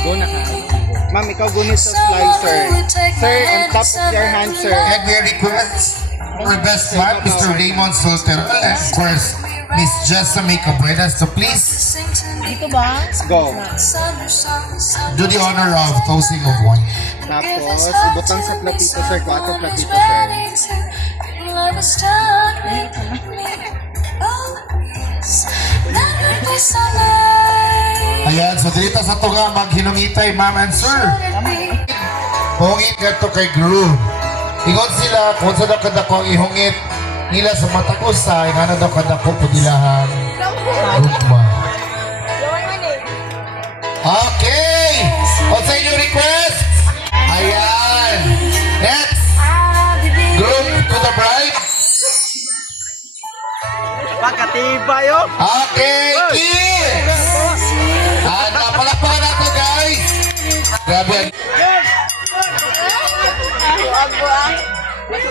Go na ka. Ma'am, ikaw gunit sa slicer. Sir, on top of your hand, sir. And we request our best man, Mr. Raymond Soltero, and of course, Miss Jessica Buenas, to please Dito ba? Go. do the honor of toasting of wine. Tapos, ibutang sa platito, sir. 4 platito, sir. Ayan, so dito sa tunga maghinungitay, ma'am and sir. Hungit ka to kay groom. Ingon sila, kung sa nakadako ang ihungit nila sa matakusay, nga na daw kadako po nilahan. Rugma. Okay! O sa inyong request? Ayan! Next! Groom to the bride. Pagkatibay, oh! Okay, kids! Palakpakan natin, guys! Grabe. Buang-buang.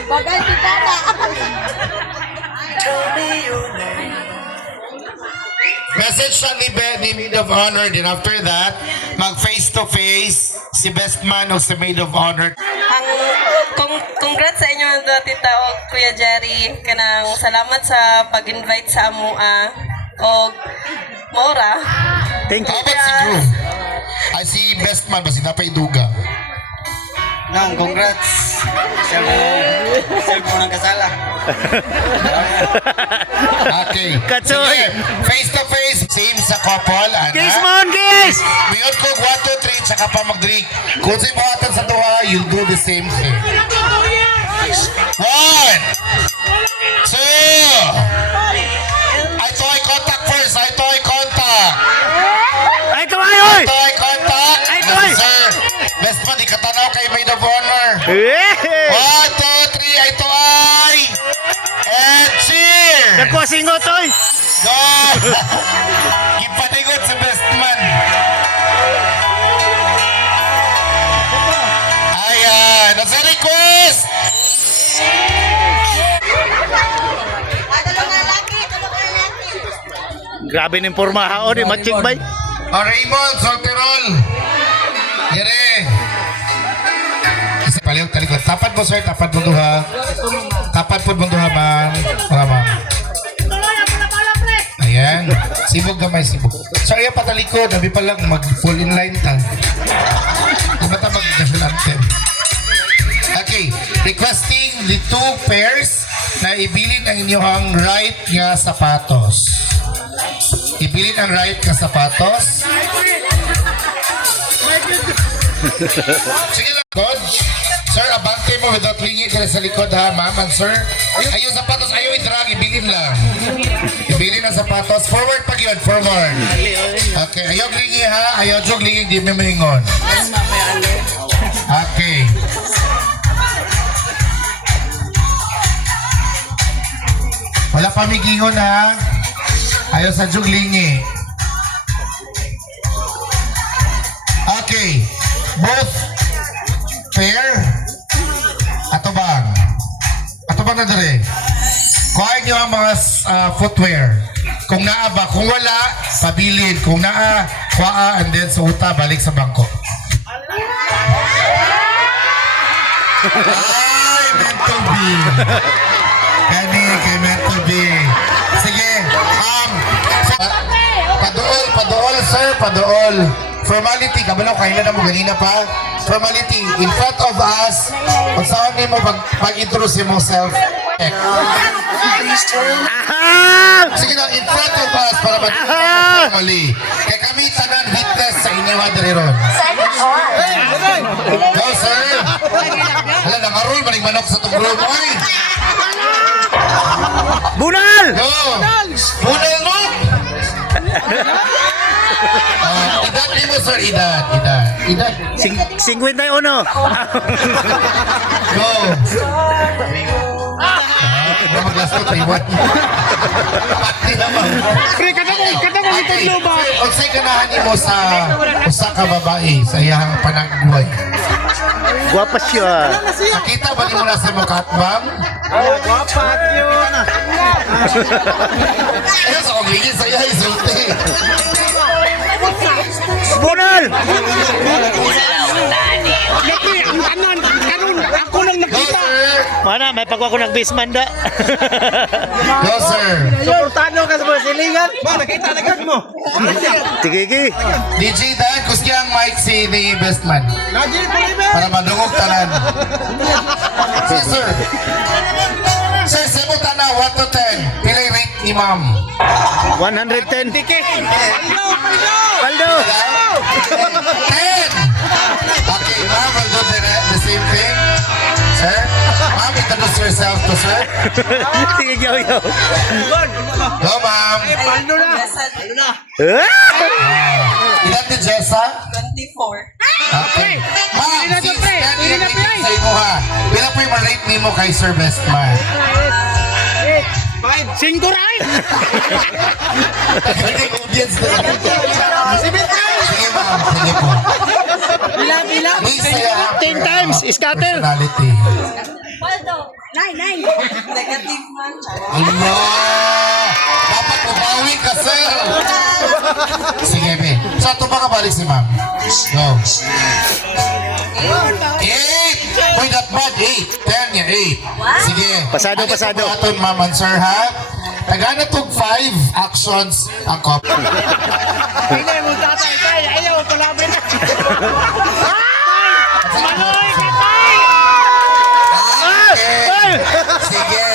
Bagal kita na. Message siya ni Maid of Honor. Then after that, mag face to face si best man o si Maid of Honor. Congrats sa inyo tita o Kuya Jerry. Kanang salamat sa pag-invite sa amua o Mora. Thank you. How about si groom? Ay, si best man ba? Si Napaiduga. Nang, congrats. Sir mo nang kasala. Okay. Katsoy. Sige, face to face. Same sa couple, ana. Guys, mon, guys! Mayroon ko 1, 2, 3, tsaka pa mag-drink. Kung sa'yo buhatan sa duha, you'll do the same thing. 1, 2. Eye to eye contact first. Eye to eye contact. Ay, tumayoy! Eye to eye contact. Eye to eye. Sir, best man, di katanaw kay Maid of Honor. 1, Eh! 2, 3, eye to eye. And cheer. Nagkuha singot, oy! Go! Ipanigot sa best man. Ayan, nasa request. Grabe ng pormaha, o, di matching bay. O Raymond, Solterol. Dire. Isa paliw, talikod. Tapat mo, sir. Tapat mo duha. Tapat po mo duha, ma'am. Mga ma'am. Ayan. Sibog gamay, sibog. Sorry, yung patalikod. Nabi pa lang mag-full in line ta. Di ba ta mag-national anthem? Okay. Requesting the 2 pairs na ibilin ang inyong right nga sapatos. Ibilin ang right nga sapatos. Sige lang, God. Sir, abante mo without lingi ka sa likod, ha, ma'am and sir. Ayaw sapatos, ayaw idrag, ibilin lang. Ibilin ang sapatos. Forward pag yun, forward. Okay, ayaw lingi, ha. Ayaw jog lingi, di mo maingon. Okay. Wala pa migingon, ha. Ayaw sa jog lingi. Okay. Both pair. Atubang. Atubang na dali. Kuhain nyo ang mga footwear. Kung naa ba, kung wala, pabilin. Kung naa, kuha and then suuta, balik sa bangko. Ay, meant to be. Kani, kay meant to be. Sige, padool, sir, padool. Formality, kabalaw, kailan na mo ganina pa. Formality, in front of us, kung saan mo mag-introduce yourself. Aha! Sige na, in front of us, para mali. Kaya kami tanan witness sa inyo, Adri Ron. Go, sir. Hala, nangarol, maling manok sa itong grupo. Ay! Bunal! Go! Bunal mo! Edad mo, sir. Edad. 51. Go! Mag-last ko, Taiwan. Pati naman. Pre, katamo itong luba. Kung sa'y ganahan mo sa usa ka babae sa iyang panagbuhay. Guwapa siya. Nakita ba ni mo na sa mukha at ma'am? Guwapat yun. Ayun, sa kong ligid sa iya, isulti. Bunal! Go, sir. Mana, may pagwa ko nag-basement da. Go, sir. Suportado ka sa silingan. Ba, nakita na mo. Sige, sige. DJ Dan, kuski ang mic si ni Bestman. Najil po ibe. Para madungog tanan. Si sir. Sir, simo tana 1 to 10. Pilay rate ni ma'am. 110. Paldo! 10! Okay, ma'am, we'll do the same thing. Sir, ma'am, introduce yourself to sir. Sige, yaw, yaw. Go, ma'am. Paldo na. Ilan ni Jessa? 24. Okay. Ma'am, since 10 yung tingin sa imo ha. Pila po yung ma-rate ni mo kay Sir Bestman? 5. Ray. Nagiging audience na lang. Sige, ma'am. Sige po. Ilang. Please say 10 times, scatter. personality. Negative man. Ano? Dapat mabawi ka, sir. Sige, be. So, ito ba kabalik si ma'am? Go. 8! Uy, not bad. 8. 10 niya, 8. Sige. Pasado, pasado. Ano ito ma'am and sir, ha? Tagana tong 5 actions ang cop. Hindi mo tatay. Ayaw, palabin na. Manoy, katay! Okay. Sige.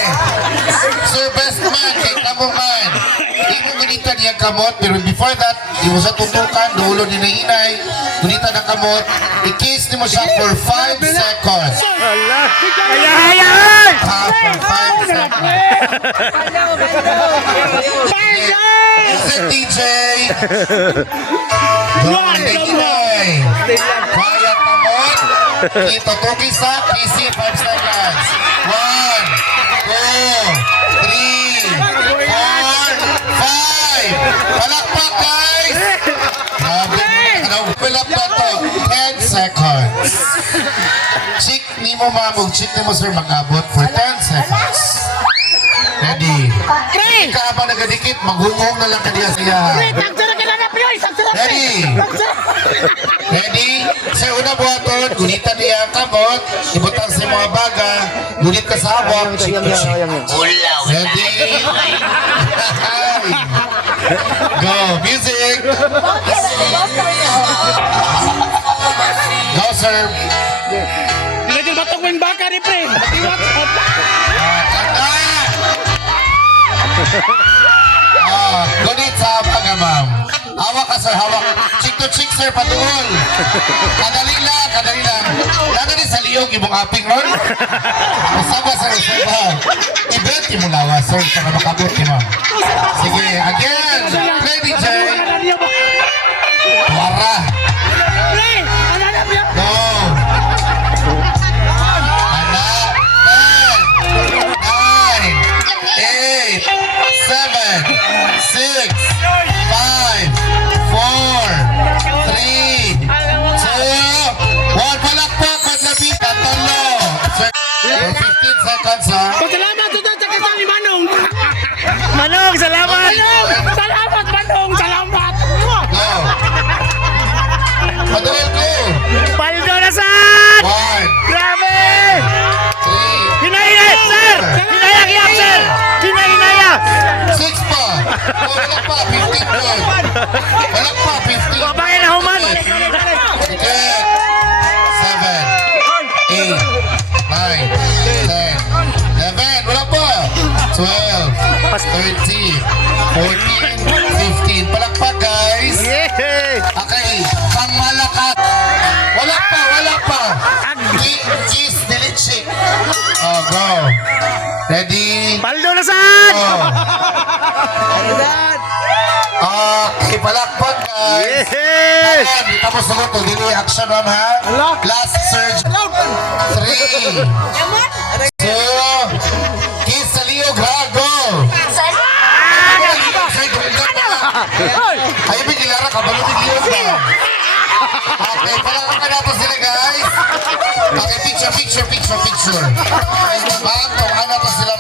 Sir Bestman, kay kamo man. Hindi mo ganita niyang kamot, pero before that, di mo siya tutukan, dulo ni nainay, ganita na kamot, i-kiss ni mo siya for 5 seconds. Allah. Ayahay! Ha, for 5 seconds. Sir TJ. Don't nainay. Kaya kamot. Itutuki sa kisi 5 seconds. 1, 2, 3, 4, 5. Palakpak, guys! Grabe. Palak na to. 10 seconds. Chick ni mo, ma'am. Chick ni mo, sir, mag-abot for 10 seconds. Ready? Ika habang nagadikit, maghungong na lang kaniya siya. Ready? Ready? Sa una buhaton, gunitan niya ang kamot, ibutang sa mga baga, gunit ka sa hawak, chick to chick. Ready? Go, music! Go, sir! Hindi batok mo yung baka ni pre. Gunit sa hawak, ma'am. Hawak ka, sir, hawak. Chick to chick, sir, patuol. Kadali lang, kadali lang. Kadali sa liyog, ibong aping, ron. Masama, sir, sir. I-bet mo lawa, sir, para makabot ni ma'am. Sige, again. Ready, Jay? Wara. Go. Anak. 10, 9, 8, 7, 6, 5, 4, 3, 2, 1. Palakpak, paglapit, tatalo. Sir, 15 seconds, ha? Salamat sa kasama ni Manong. Manong, salamat! Salamat, Manong. Salamat. Go. Paduol ko. Paldo na saan! 1, Grabe! 3, Hinay-hinay, sir! Hinaya-hiyak, sir! Hinay-hinaya! 6 pa. Oh, wala pa, 15 pa. Wala pa, 15. Wabangin na human! Sige. 7, 8, 9, 10, 11. Wala pa. 12, 13, 14, 15. Palakpak, guys. Yay! Okay, pang malakas. Wala pa, wala pa. Cheese, delicious. Oh, go. Ready? Paldo na saan! Okay, palakpak, guys. Yes! Ayan, tapos na ito. Dili action on, ha? Last surge. 3, 2, kiss sa liyog, ha? Go! Ay, bigilara ka. Balumig liyog ba? Okay, palakpakan natin sila, guys. Okay, picture. Bakit to? Ano to sila?